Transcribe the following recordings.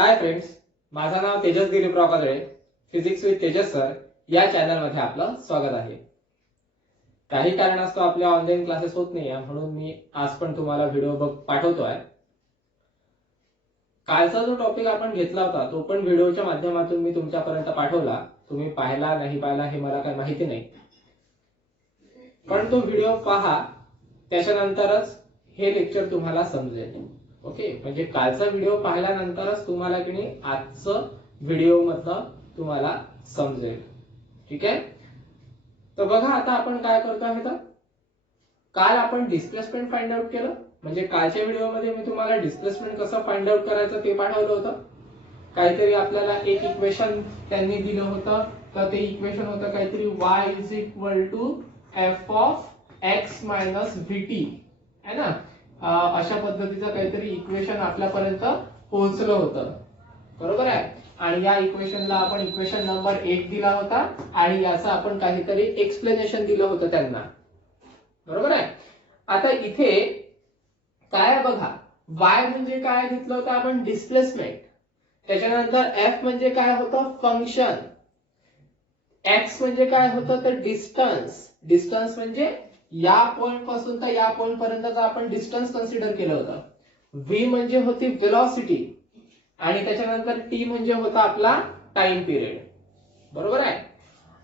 हाय friends, माझं नाव Tejas Dilipraw Kajale. Physics with Tejas sir या चॅनलमध्ये आपलं स्वागत आहे. काही कारणास्तव आपल्या ऑनलाईन क्लासेस होत नाही, म्हणून मी आज पण तुम्हाला व्हिडिओ पाठवतोय. कालचा जो टॉपिक आपण घेतला होता तो पण व्हिडिओच्या माध्यमातून मी तुमच्यापर्यंत पाठवला. तुम्ही पाहिला नाही पाहिला हे मला काही माहिती नाही, पण तो व्हिडिओ पहा, त्याच्यानंतरच हे लेक्चर तुम्हाला समजेल. ओके, म्हणजे कालचा व्हिडिओ पाहिल्यानंतरच तुम्हाला की नाही आजचं व्हिडिओ मधलं तुम्हाला समजेल. ठीक आहे, तर बघा आता आपण काय करतो आहे. तर काल आपण डिस्प्लेसमेंट फाइंड आउट केलं, म्हणजे कालच्या व्हिडिओमध्ये मी तुम्हाला डिस्प्लेसमेंट कसं फाइंड आउट करायचं ते पाठवलं होतं. काहीतरी आपल्याला एक इक्वेशन त्यांनी दिलं होतं, तर ते इक्वेशन होतं काहीतरी y is equal to F of X minus VT है ना. अशा पद्धतीचं काहीतरी इक्वेशन आपल्यापर्यंत पोहोचलं होतं, बरोबर आहे. आणि या इक्वेशनला आपण इक्वेशन नंबर 1 दिला होता आणि याचं आपण काहीतरी एक्सप्लेनेशन दिलं होतं त्यांना, बरोबर आहे. आता इथे काय बघा, y म्हणजे काय घेतलं होतं आपण, डिस्प्लेसमेंट. त्याच्यानंतर f म्हणजे काय होतं, फंक्शन. x म्हणजे काय होतं, तर डिस्टन्स. डिस्टन्स म्हणजे या पॉइंट पासून तर या पॉइंट पर्यंतचा आपण डिस्टन्स कन्सिडर केलं होतं. v म्हणजे होती वेलोसिटी आणि त्याच्यानंतर t म्हणजे होता आपला टाइम पिरियड, बरोबर आहे.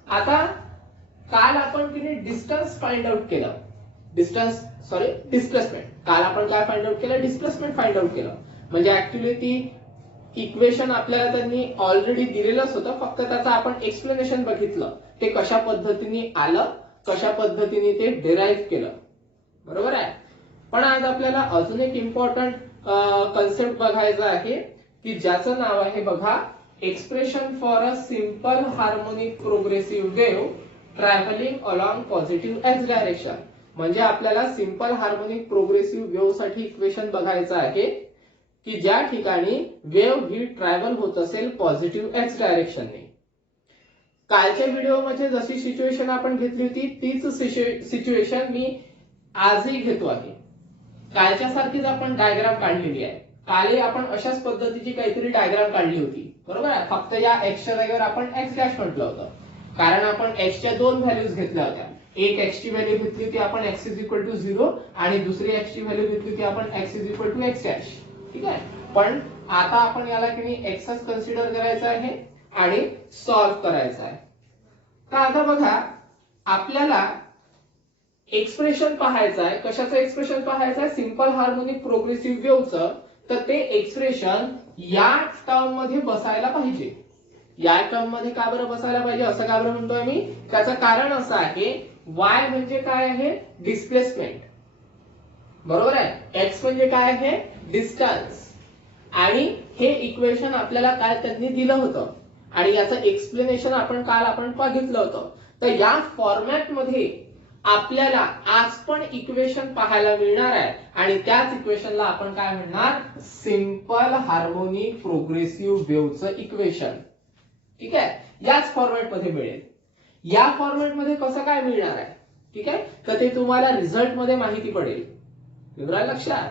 आता काल आपण किती डिस्टन्स फाइंड आउट केलं, डिस्प्लेसमेंट. काल आपण काय फाइंड आउट केलं, डिस्प्लेसमेंट फाइंड आउट केलं. म्हणजे ऍक्च्युअली ती इक्वेशन आपल्याला त्यांनी ऑलरेडी दिलेलंच होतं, फक्त त्याचं आपण एक्सप्लेनेशन बघितलं, ते कशा पद्धतीने आलं, कशा पद्धतीने ते डिराइव्ह केलं, बरोबर आहे. पण आज आपल्याला अजून एक इम्पॉर्टंट कन्सेप्ट बघायचा आहे की ज्याचं नाव आहे बघा, expression for a simple harmonic progressive wave travelling along positive x direction. म्हणजे आपल्याला सिंपल हार्मोनिक प्रोग्रेसिव्ह वेव्ह साठी इक्वेशन बघायचं आहे की ज्या ठिकाणी वेव्ह ही ट्रॅव्हल होत असेल पॉझिटिव्ह एक्स डायरेक्शनने. कालच्या व्हिडिओमध्ये जशी सिच्युएशन आपण घेतली होती तीच सिच्युएशन मी आजही घेतो आहे. कालच्या सारखीच आपण डायग्राम काढलेली आहे. कालही आपण अशाच पद्धतीची काहीतरी डायग्राम काढली होती, बरोबर आहे. फक्त या एक्सच्या जागेवर आपण एक्स डॅश म्हटलं होतं, कारण आपण एक्सच्या दोन व्हॅल्यूज घेतल्या होत्या. एक एक्स ची व्हॅल्यू घेतली होती आपण एक्स इज इक्वल टू 0 आणि दुसरी एक्स ची व्हॅल्यू घेतली होती आपण X is equal to X dash. ठीक आहे, पण आता आपण याला की नाही एक्सच कन्सिडर करायचं आहे आणि सॉल्व्ह करायचं आहे. तर आता बघा, आपल्याला एक्सप्रेशन पाहायचं आहे. कशाचं एक्सप्रेशन पाहायचं आहे, सिंपल हार्मोनिक प्रोग्रेसिव्ह वेव्हचं. तर ते एक्सप्रेशन या टर्म मध्ये बसायला पाहिजे. या टर्म मध्ये का बरं बसायला पाहिजे, असं का बरं म्हणतोय मी, त्याचं कारण असं आहे, y म्हणजे काय आहे, डिस्प्लेसमेंट, बरोबर आहे. x म्हणजे काय आहे, डिस्टन्स. आणि हे इक्वेशन आपल्याला काय त्यांनी दिलं होतं आणि याचं एक्सप्लेनेशन आपण काल बघितलं होतं. तर या फॉर्मॅट मध्ये आपल्याला आज पण इक्वेशन पाहायला मिळणार आहे आणि त्याच इक्वेशनला आपण काय म्हणणार, सिंपल हार्मोनिक प्रोग्रेसिव्ह वेव्हचं इक्वेशन. ठीक आहे, याच फॉर्मॅट मध्ये मिळेल. या फॉर्मॅट मध्ये कसं काय मिळणार आहे, ठीक आहे, तर ते तुम्हाला रिझल्ट मध्ये माहिती पडेल. लक्षात,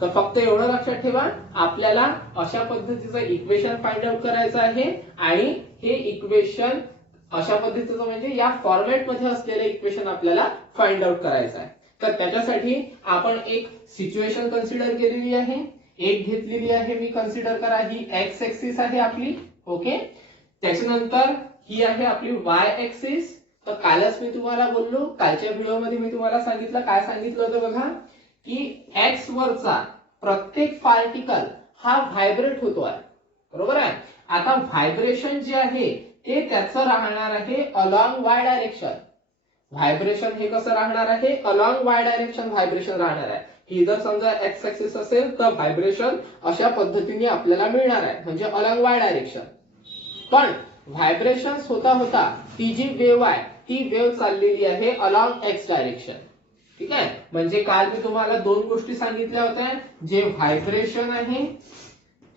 तर फक्त एवढं लक्षात ठेवा, आपल्याला अशा पद्धतीचं इक्वेशन फाइंड आउट करायचं आहे आणि हे इक्वेशन अशा पद्धतीचं म्हणजे या फॉर्मॅट मध्ये असलेलं इक्वेशन आपल्याला फाइंड आउट करायचं आहे. तर त्याच्यासाठी आपण एक सिच्युएशन कन्सिडर केलेली आहे, एक घेतलेली आहे मी कन्सिडर करा, ही एक्स एक्सिस आहे आपली. ओके, त्याच्यानंतर ही आहे आपली वाय एक्सिस. तर कालच मी तुम्हाला बोललो, कालच्या व्हिडिओमध्ये मी तुम्हाला सांगितलं, काय सांगितलं होतं बघा, की एक्स वरचा प्रत्येक पार्टिकल हा व्हायब्रेट होतोय, बरोबर आहे. आता व्हायब्रेशन जे आहे ते त्याचं राहणार आहे अलॉंग वाय डायरेक्शन. व्हायब्रेशन हे कसं राहणार आहे, अलॉंग वाय डायरेक्शन व्हायब्रेशन राहणार आहे. ही जर समजा एक्स एक्सिस असेल तर व्हायब्रेशन अशा पद्धतीने आपल्याला मिळणार आहे, म्हणजे अलॉंग वाय डायरेक्शन. पण व्हायब्रेशन होता होता ती जी वेव्ह आहे ती वेव्ह चाललेली आहे अलॉंग एक्स डायरेक्शन. ठीक आहे, म्हणजे काल मी तुम्हाला दोन गोष्टी सांगितल्या होत्या, जे व्हायब्रेशन आहे,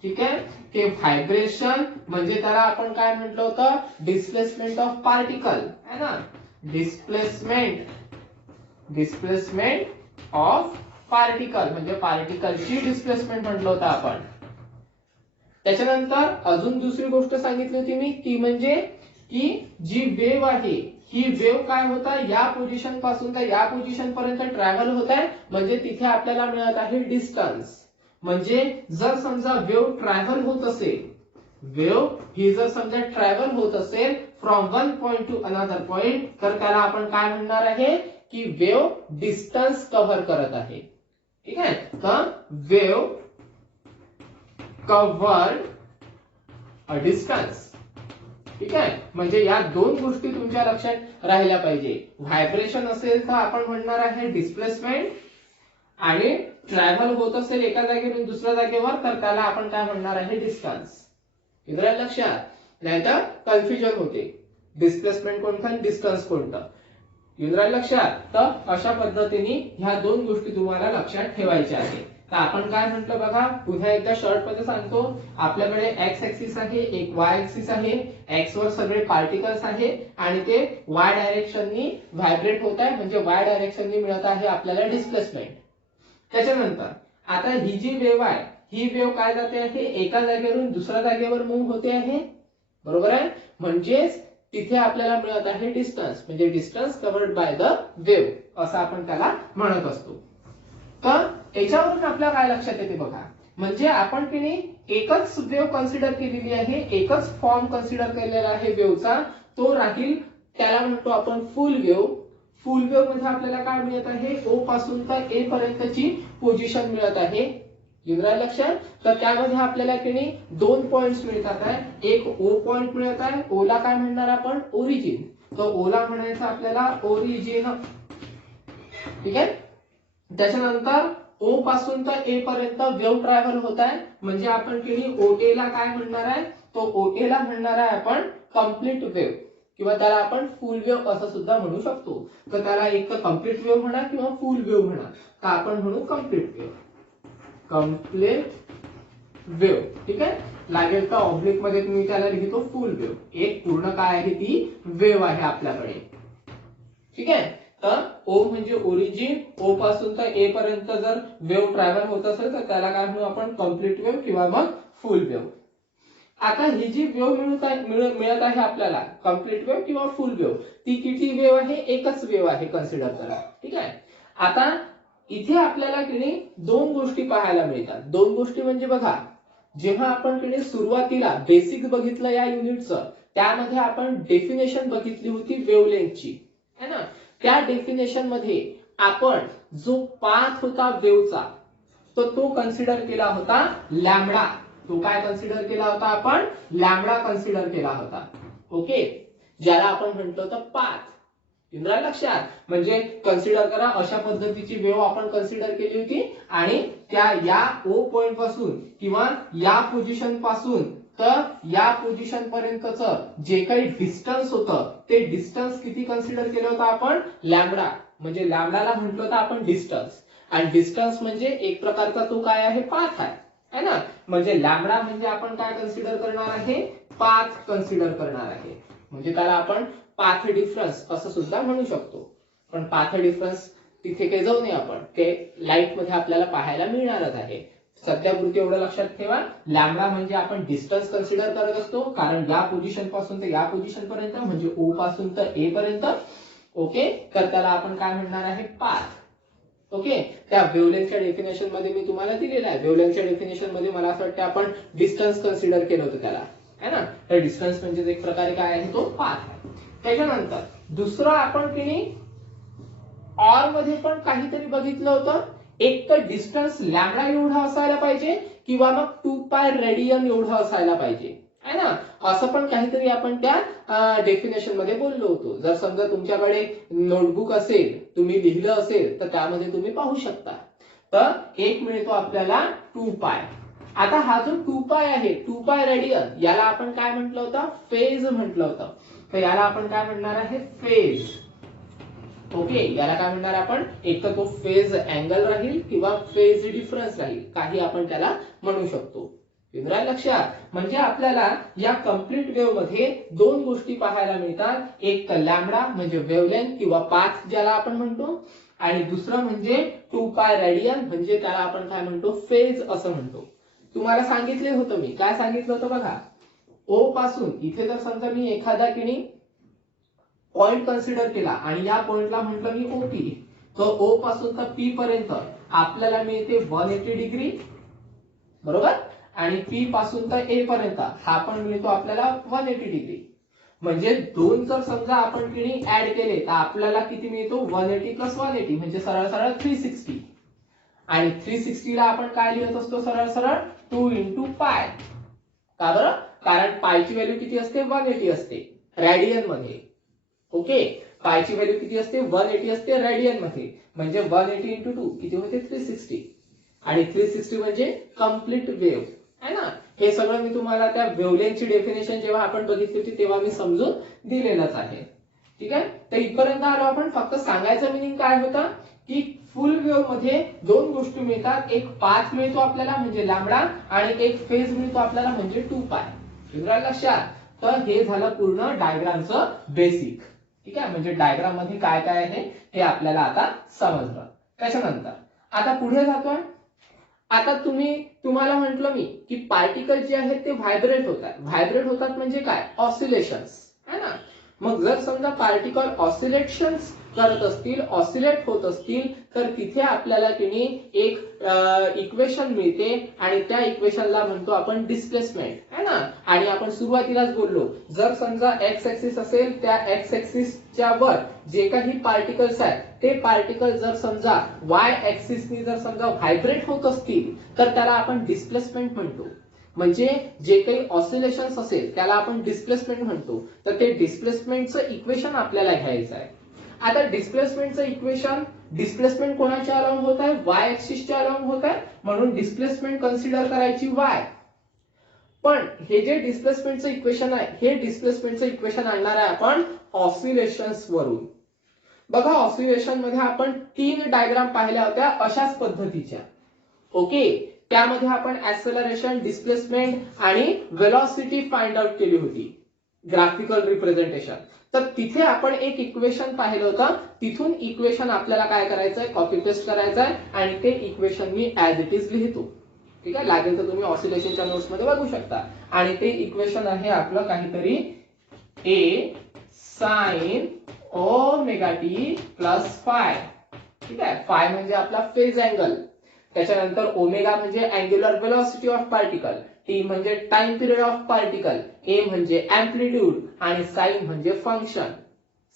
ठीक आहे, ते व्हायब्रेशन म्हणजे त्याला आपण काय म्हटलं होतं, डिस्प्लेसमेंट ऑफ पार्टिकल है ना. डिस्प्लेसमेंट ऑफ पार्टिकल म्हणजे पार्टिकलची डिस्प्लेसमेंट म्हटलं होतं आपण. त्याच्यानंतर अजून दुसरी गोष्ट सांगितली होती मी, ती म्हणजे की जी वेव्ह आहे ही वेव्ह काय होत आहे, या पोझिशन पासून तर या पोझिशन पर्यंत ट्रॅव्हल होत आहे, म्हणजे तिथे आपल्याला मिळत आहे डिस्टन्स. म्हणजे जर समजा वेव्ह ट्रॅव्हल होत असेल, वेव्ह ही जर समजा ट्रॅव्हल होत असेल from one point two another point, तर त्याला आपण काय म्हणणार आहे की वेव्ह डिस्टन्स कव्हर करत आहे. ठीक आहे, तर वेव्ह कव्हर्ड अ डिस्टन्स. ठीक आहे, म्हणजे या दोन गोष्टी तुमच्या लक्षात राहिल्या पाहिजे. व्हायब्रेशन असेल तर आपण म्हणणार आहे डिस्प्लेसमेंट, आणि ट्रॅव्हल होत असेल एका जागेवरून दुसऱ्या जागेवर तर त्याला आपण काय म्हणणार आहे डिस्टन्स. इंद्रा लक्षात, नाहीतर कन्फ्युजन होते, डिस्प्लेसमेंट कोणतं डिस्टन्स कोणतं. इंद्रा लक्षात, तर अशा पद्धतीने ह्या दोन गोष्टी तुम्हाला लक्षात ठेवायच्या आहेत. तर आपण काय म्हटलं बघा, पुन्हा एकदा शॉर्ट मध्ये सांगतो. आपल्याकडे एक्स ऍक्सिस आहे, एक वाय ऍक्सिस आहे. एक्स वर सगळे पार्टिकल्स आहे आणि ते वाय डायरेक्शननी व्हायब्रेट होत आहे, म्हणजे वाय डायरेक्शननी मिळत आहे आपल्याला डिस्प्लेसमेंट. त्याच्यानंतर आता ही जी वेव्ह आहे, ही वेव्ह काय जाते आहे, एका जागेवरून दुसऱ्या जागेवर मूव्ह होते आहे, बरोबर आहे. म्हणजेच तिथे आपल्याला मिळत आहे डिस्टन्स, म्हणजे distance covered by the wave असं आपण त्याला म्हणत असतो. तर याच्यावरून आपल्याला काय लक्षात येते बघा, म्हणजे आपण की नाही एकच वेव्ह कन्सिडर केलेली आहे, एकच फॉर्म कन्सिडर केलेला आहे वेव्हचा, तो राहील, त्याला म्हणतो आपण फुल वेव्ह. फुल वेव्ह मध्ये आपल्याला काय मिळत आहे, ओ पासून तर ए पर्यंतची पोझिशन मिळत आहे. इंद्रा लक्षात, तर त्यामध्ये आपल्याला की नाही दोन पॉइंट्स मिळतात आहे. एक ओ पॉइंट मिळत आहे, ओला काय म्हणणार आपण ओरिजिन, तर ओला म्हणायचं आपल्याला ओरिजिन. ठीक आहे, त्याच्यानंतर ओ पासून तर ए पर्यंत वेव्ह ट्रॅव्हल होत आहे, म्हणजे आपण की नाही ओए ला काय म्हणणार आहे, तो ओए ला म्हणणार आहे आपण कम्प्लीट वेव्ह, किंवा त्याला आपण फुल वेव्ह असं सुद्धा म्हणू शकतो. तर त्याला एक तर कम्प्लीट वेव्ह म्हणा किंवा फुल वेव्ह म्हणा, तर आपण म्हणू कम्प्लीट वेव्ह, कम्प्लीट वेव्ह. ठीक आहे, लागेल तर ऑब्लिक मध्ये तुम्ही त्याला लिहितो फुल वेव्ह. एक पूर्ण काय आहे ती वेव्ह आहे आपल्याकडे. ठीक आहे, तर ओ म्हणजे ओरिजिन, ओ पासून तर ए पर्यंत जर वेव्ह ट्रॅव्हल होत असेल तर त्याला काय म्हणू आपण कम्प्लीट वेव्ह किंवा मग फुल वेव्ह. आता ही जी वेव्ह मिळत आहे आपल्याला कम्प्लीट वेव्ह किंवा फुल वेव्ह, ती किती वेव्ह आहे, एकच वेव्ह आहे कन्सिडर करा. ठीक आहे, आता इथे आपल्याला की नाही दोन गोष्टी पाहायला मिळतात. दोन गोष्टी म्हणजे बघा, जेव्हा आपण की नाही सुरुवातीला बेसिक बघितलं या युनिटचं, त्यामध्ये आपण डेफिनेशन बघितली होती वेव्हलेंथची, है ना. त्या डेफिनेशन मध्ये आपण जो पाथ होता वेव्हचा, तो कन्सिडर केला होता लॅम्बडा. तो काय कन्सिडर केला होता आपण, लॅम्बडा कन्सिडर केला होता. ओके, ज्याला आपण म्हणतो तर पाथ. इंद्रा लक्षात, म्हणजे कन्सिडर करा अशा पद्धतीची वेव्ह आपण कन्सिडर केली होती, आणि त्या या ओ पॉइंट पासून किंवा या पोझिशन पासून तर या पोझिशन पर्यंतचं जे काही डिस्टन्स होतं, ते डिस्टन्स किती कन्सिडर केलं होतं आपण, लॅम्बडा. म्हणजे लॅम्बडाला म्हटलं होतं आपण डिस्टन्स, आणि डिस्टन्स म्हणजे एक प्रकारचा तो काय आहे, पाथ आहे, है ना. म्हणजे लॅम्बडा म्हणजे आपण काय कन्सिडर करणार आहे, पाथ कन्सिडर करणार आहे. म्हणजे त्याला आपण पाथ डिफरन्स असं सुद्धा म्हणू शकतो. पण पाथ डिफरन्स तिथे काही जाऊ नये आपण, ते लाईट मध्ये आपल्याला पाहायला मिळणारच आहे. सध्या पुरते एवढं लक्षात ठेवा, लॅम्बडा म्हणजे आपण डिस्टन्स कन्सिडर करत असतो, कारण या पोझिशन पासून तर या पोझिशन पर्यंत, म्हणजे ओ पासून तर ए पर्यंत. ओके, तर त्याला आपण काय म्हणणार आहे, पाथ. ओके, त्या वेव्हलेंथच्या डेफिनेशन मध्ये मी तुम्हाला दिलेलं आहे. वेव्हलेंथच्या डेफिनेशन मध्ये मला असं वाटतं आपण डिस्टन्स कन्सिडर केलं होतं त्याला, है ना. तर डिस्टन्स म्हणजे एक प्रकारे काय आहे, तो पाथ आहे. त्याच्यानंतर दुसरं आपण की नाही ऑर मध्ये पण काहीतरी बघितलं होतं, एक तर डिस्टन्स लॅम्बडा एवढा असायला पाहिजे, किंवा मग 2 पाय रेडियन एवढं असायला पाहिजे, है ना. असं पण काहीतरी आपण त्या डेफिनेशन मध्ये बोललो होतो. जर समजा तुमच्याकडे नोटबुक असेल, तुम्ही लिहिलं असेल, तर त्यामध्ये तुम्ही पाहू शकता. तर एक मिळतो आपल्याला 2 पाय. आता हा जो 2 पाय आहे, 2 पाय रेडियन, याला आपण काय म्हटलं होतं, फेज म्हटलं होतं. तर याला आपण काय म्हणणार आहे, फेज. ओके, याला काय म्हणणार आपण, एक तर तो फेज अँगल राहील किंवा फेज डिफरन्स राहील, काही आपण त्याला म्हणू शकतो. इंद्रा लक्षात, म्हणजे आपल्याला या कम्प्लीट वेव्ह मध्ये दोन गोष्टी पाहायला मिळतात. एक तर लॅम्बडा म्हणजे वेव्हलेंथ किंवा पाथ ज्याला आपण म्हणतो, आणि दुसरं म्हणजे 2 पाय रेडियन, म्हणजे त्याला आपण काय म्हणतो, फेज असं म्हणतो. तुम्हाला सांगितले होतं मी, काय सांगितलं होतं बघा, ओ पासून इथे जर समजा मी एखादा किणी पॉइंट कन्सिडर केला आणि या पॉइंटला म्हटलं मी ओपी, तर ओ पासून तर पी पर्यंत आपल्याला मिळते 180 डिग्री, बरोबर, आणि पी पासून तर ए पर्यंत हा पण मिळतो आपल्याला 180 डिग्री. म्हणजे दोन जर समजा आपण किणी ऍड केले तर आपल्याला किती मिळतो, 180 प्लस 180 म्हणजे सरळ सरळ 360. आणि 360 ला आपण काय लिहित असतो, सरळ सरळ 2 इंटू पाय. का बरं, कारण पायची व्हॅल्यू किती असते, 180 असते रॅडियन मध्ये. ओके, पायची व्हॅल्यू किती असते, 180 असते रॅडियन मध्ये. म्हणजे 180 इंटू 2 किती होते, 360. आणि 360 म्हणजे कम्प्लीट वेव्ह है ना. हे सगळं मी तुम्हाला त्या वेव्हलेंथची डेफिनेशन जेव्हा आपण बघितली होती तेव्हा मी समजून दिलेलंच आहे. ठीक आहे, तर इथपर्यंत आलो आपण. फक्त सांगायचं मिनिंग काय होतं की फुल वेव्ह मध्ये दोन गोष्टी मिळतात, एक पाथ मिळतो आपल्याला म्हणजे लॅम्बडा आणि एक फेज मिळतो आपल्याला म्हणजे 2 पाय. लक्षात. तर हे झालं पूर्ण डायग्रामचं बेसिक. ठीक आहे, म्हणजे डायग्राम मध्ये काय काय आहे हे आपल्याला आता समजलं. त्याच्यानंतर आता पुढे जातोय. आता तुम्हाला म्हटलं मी की पार्टिकल जे आहेत ते व्हायब्रेट होतात. व्हायब्रेट होतात म्हणजे काय, ऑसिलेशन्स है ना. मग जर समजा पार्टिकल ऑसिलेशन्स करत असतील, ऑसिलेट होत असतील, तर तिथे आपल्याला किणी एक इक्वेशन मिळते आणि त्या इक्वेशनला म्हणतो आपण डिस्प्लेसमेंट है ना. आणि आपण सुरुवातीलाच बोललो, जर समजा एक्स ऍक्सिस असेल, त्या एक्स ऍक्सिसच्या वर जे काही पार्टिकल्स आहेत ते पार्टिकल जर समजा वाय ऍक्सिसनी जर समजा व्हायब्रेट होत असतील तर त्याला आपण डिस्प्लेसमेंट म्हणतो. म्हणजे जे काही ऑसिलेशन्स असेल त्याला आपण डिस्प्लेसमेंट म्हणतो. तर ते डिस्प्लेसमेंटचं इक्वेशन आपल्याला घ्यायचं आहे. आता डिस्प्लेसमेंटचं इक्वेशन, डिस्प्लेसमेंट कोणाच्या अलाउन होत आहे, वाय ऍक्सिसच्या अलाउन होत आहे, म्हणून डिस्प्लेसमेंट कन्सिडर करायची वाय. पण हे जे डिस्प्लेसमेंटचं इक्वेशन आहे, हे डिस्प्लेसमेंटचं इक्वेशन आणणार आहे आपण ऑसिलेशन्स वरून. बघा, ऑसिलेशन मध्ये आपण 3 डायग्राम पाहिल्या होत्या अशाच पद्धतीच्या. ओके, त्यामध्ये आपण ऍक्सेलरेशन, डिस्प्लेसमेंट आणि वेलॉसिटी फाइंड आउट केली होती, ग्राफिकल रिप्रेझेंटेशन. तर तिथे आपण एक इक्वेशन पाहिलं होतं. तिथून इक्वेशन आपल्याला काय करायचंय, कॉपी पेस्ट करायचंय आणि ते equation me as it is लिहितो. ठीक आहे, लागेल तर तुम्ही ऑसिलेशनच्या नोट्स मध्ये बघू शकता. आणि ते इक्वेशन आहे आपलं काहीतरी A sine omega T plus phi. ठीक आहे, फाय म्हणजे आपला फेज अँगल, त्याच्यानंतर ओमेगा म्हणजे angular velocity of particle, T म्हणजे time period of particle, A म्हणजे अँप्लिट्यूड आणि साइन म्हणजे फंक्शन.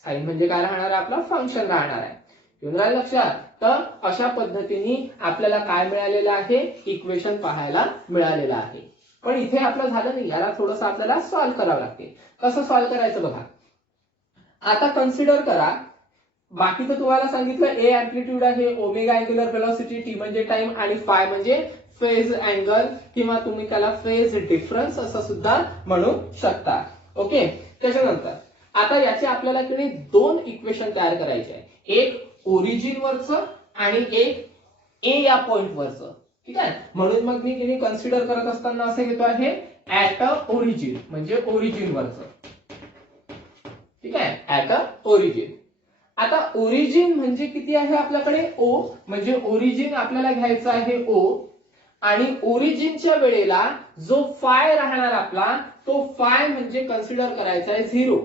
साइन म्हणजे काय राहणार आहे, आपला फंक्शन राहणार आहे. येऊन राहिलं लक्षात. तर अशा पद्धतीने आपल्याला काय मिळालेलं आहे, इक्वेशन पाहायला मिळालेलं आहे. पण इथे आपलं झालं नाही, याला थोडंसं आपल्याला सॉल्व्ह करावं लागते. कसं सॉल्व्ह करायचं बघा. आता कन्सिडर करा, बाकीचं तुम्हाला सांगितलं ए अँप्लिट्यूड आहे, ओमेगा अँग्युलर वेलोसिटी, टी म्हणजे टाइम आणि फाय म्हणजे फेज अँगल किंवा तुम्ही त्याला फेज डिफरन्स असं सुद्धा म्हणू शकता. ओके, त्याच्यानंतर आता याचे आपल्याला किती 2 इक्वेशन तयार करायचे आहे, एक ओरिजिन वरचं आणि एक ए या पॉइंट वरचं. ठीक आहे, म्हणून मग मी किती कन्सिडर करत असताना असे घेतो आहे ऍट अ ओरिजिन म्हणजे ओरिजिन वरचं. ठीक आहे, ऍट अ ओरिजिन. आता ओरिजिन म्हणजे किती आहे आपल्याकडे, ओ, म्हणजे ओरिजिन आपल्याला घ्यायचं आहे ओ. आणि ओरिजिनच्या वेळेला जो फाय राहणार आपला, तो फाय म्हणजे कन्सिडर करायचा आहे 0.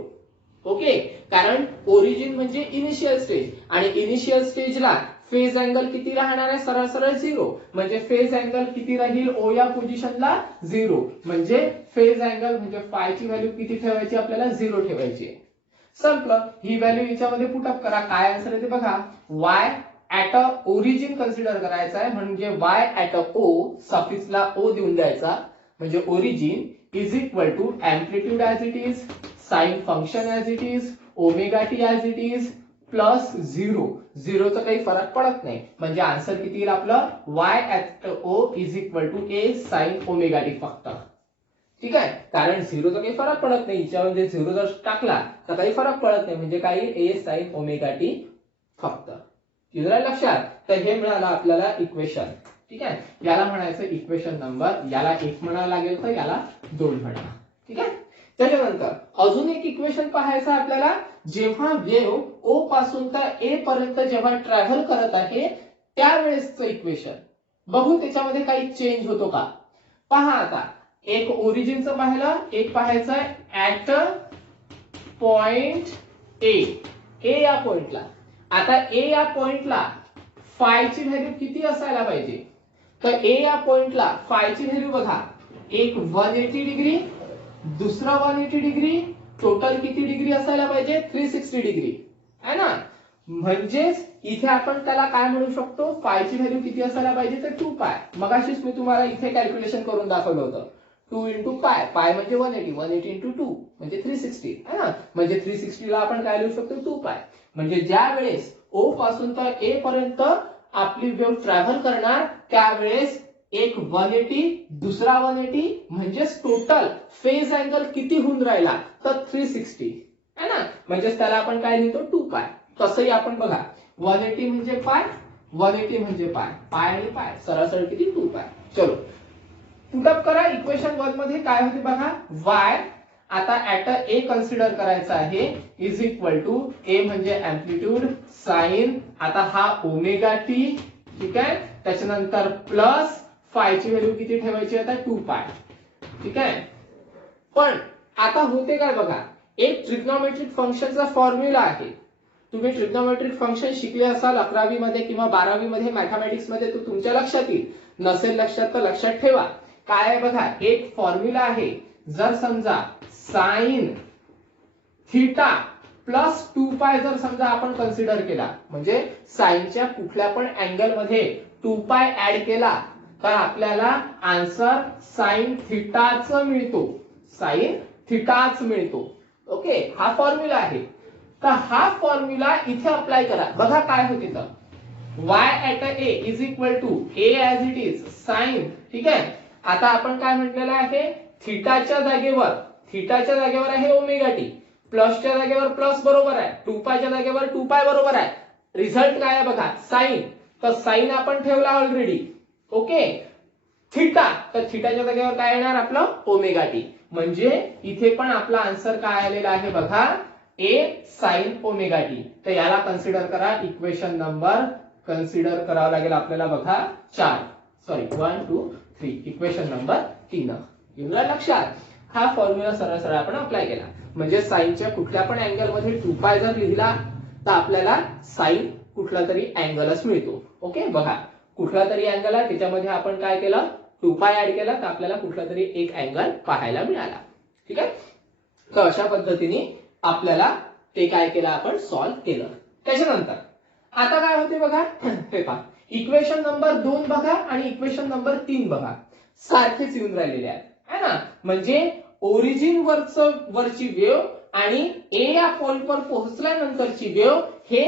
ओके, कारण ओरिजिन म्हणजे इनिशियल स्टेज आणि इनिशियल स्टेजला फेज अँगल किती राहणार आहे, सरळ सरळ 0. म्हणजे फेज अँगल किती राहील, ओ या पोझिशनला 0. म्हणजे फेज अँगल म्हणजे फायची व्हॅल्यू किती ठेवायची आपल्याला, 0 ठेवायची. संपलं. ही व्हॅल्यू याच्यामध्ये पुटअप करा, काय आन्सर येते बघा. Y at a origin consider करायचा आहे, म्हणजे वाय ऍट अ ओ, सफिक्सला ओ देऊन द्यायचा, म्हणजे origin is equal to amplitude as it is, sine function as it is, omega T as it is plus 0. 0चा काही फरक पडत नाही, म्हणजे आन्सर किती येईल आपलं, Y at O is equal to A sine omega T फक्त. ठीक आहे, कारण 0चा काही फरक पडत नाही, याच्यामध्ये 0 जर टाकला तर काही फरक पडत नाही, म्हणजे काही ए साइन ओमेगा टी फक्त. लक्षात. तर हे मिळालं आपल्याला इक्वेशन. ठीक आहे, याला म्हणायचं इक्वेशन नंबर, याला 1 म्हणावं लागेल तर याला 2 म्हणा. ठीक आहे, त्याच्यानंतर अजून एक इक्वेशन पाहायचं आपल्याला. जेव्हा वेव्ह ओ पासून तर ए पर्यंत जेव्हा ट्रॅव्हल करत आहे त्यावेळेसचं इक्वेशन बघू त्याच्यामध्ये काही चेंज होतो का. पहा आता एक ओरिजिनचं पाहिलं, एक पाहायचं आहे ऍट पॉइंट ए या पॉइंटला. आता ए या पॉइंटला फायची व्हॅल्यू किती असायला पाहिजे, तर ए या पॉइंटला फायची व्हॅल्यू बघा, एक 180 डिग्री, दुसरा 180 डिग्री, टोटल किती डिग्री असायला पाहिजे, 360 डिग्री आहे ना. म्हणजेच इथे आपण त्याला काय म्हणू शकतो, फायची व्हॅल्यू किती असायला पाहिजे, तर 2 पाय. मगाशीच मी तुम्हाला इथे कॅल्क्युलेशन करून दाखवलं होतं. 2 इंटू पाय, पाय म्हणजे 180, 180 इंटू 2 म्हणजे 360 आहे ना. म्हणजे 360 ला आपण काय लिहू शकतो, 2 पाय. म्हणजे ज्या वेळेस ओ पासून तर ए पर्यंत आपली वेव्ह ट्रॅव्हल करणार, त्यावेळेस एक 180, दुसरा 180, म्हणजे टोटल फेज अँगल किती होऊन राहिला, तर 360 आहे ना. म्हणजेच त्याला आपण काय लिहितो, 2 पाय. तसंही आपण बघा 180 म्हणजे पाय, 180 म्हणजे पाय, पाय आणि पाय सरळ किती, 2 पाय. चलो पुटअप करा. इक्वेशन 1 मध्ये काय होते बघा, y आता ऍट ए कन्सिडर करायचा आहे, इज इक्वल टू ए म्हणजे अँप्लिट्यूड, साइन, आता हा ओमेगा टी, ठीक आहे. त्याच्यानंतर प्लस फायची व्हॅल्यू किती ठेवायची, आता 2 पाय, ठीक आहे. पण आता होते काय बघा, एक ट्रिग्नोमेट्रिक फंक्शनचा फॉर्म्युला आहे. तुम्ही ट्रिग्नोमेट्रिक फंक्शन शिकले असाल 11वी मध्ये किंवा 12वी मध्ये मॅथमॅटिक्स मध्ये, तो तुमच्या लक्षात येईल. नसेल लक्षात तर लक्षात ठेवा. काय आहे बघा, एक फॉर्म्युला आहे. जर समजा साइन थिटा प्लस 2 पाय जर समजा आपण कन्सिडर केला, म्हणजे साइनच्या कुठल्या पण अँगल मध्ये 2 पाय ऍड केला, तर आपल्याला आन्सर साइन थिटाच मिळतो, साइन थिटाच मिळतो. ओके, हा फॉर्म्युला आहे. तर हा फॉर्म्युला इथे अप्लाय करा. बघा काय होते, तर y at A is equal to A as it is sine, ठीक आहे. आता आपण काय म्हटलेलं आहे, थिटाच्या जागेवर आहे ओमेगा टी, प्लसच्या जागेवर प्लस बरोबर आहे, 2 पायच्या जागेवर 2 पाय बरोबर आहे. रिझल्ट काय आहे बघा, साइन, तर साइन आपण ठेवला ऑलरेडी. ओके, थिटा, तर थिटाच्या जागेवर काय येणार आपलं, ओमेगा टी. म्हणजे इथे पण आपला आन्सर काय आलेला आहे बघा, ए साइन ओमेगा टी. तर याला कन्सिडर करा. इक्वेशन नंबर कन्सिडर करावं लागेल आपल्याला बघा 4, सॉरी 1 2 3, इक्वेशन नंबर 3. येऊन लक्षात, हा फॉर्म्युला सरळ आपण अप्लाय केला. म्हणजे साइनच्या कुठल्या पण अँगल मध्ये 2 पाय जर लिहिला, तर आपल्याला साइन कुठला तरी अँगलच मिळतो. ओके, बघा कुठला तरी अँगल आहे, त्याच्यामध्ये आपण काय केलं, 2 पाय ऍड केला, तर आपल्याला कुठला तरी एक अँगल पाहायला मिळाला. ठीक आहे. तर अशा पद्धतीने आपल्याला ते काय केलं, आपण सॉल्व्ह केलं. त्याच्यानंतर आता काय होते बघा, हे पहा, इक्वेशन नंबर 2 बघा आणि इक्वेशन नंबर 3 बघा, सारखेच येऊन राहिलेले आहेत है ना. म्हणजे ओरिजिन वरची वेव्ह आणि ए या पॉइंटवर पोहोचल्यानंतरची वेव्ह हे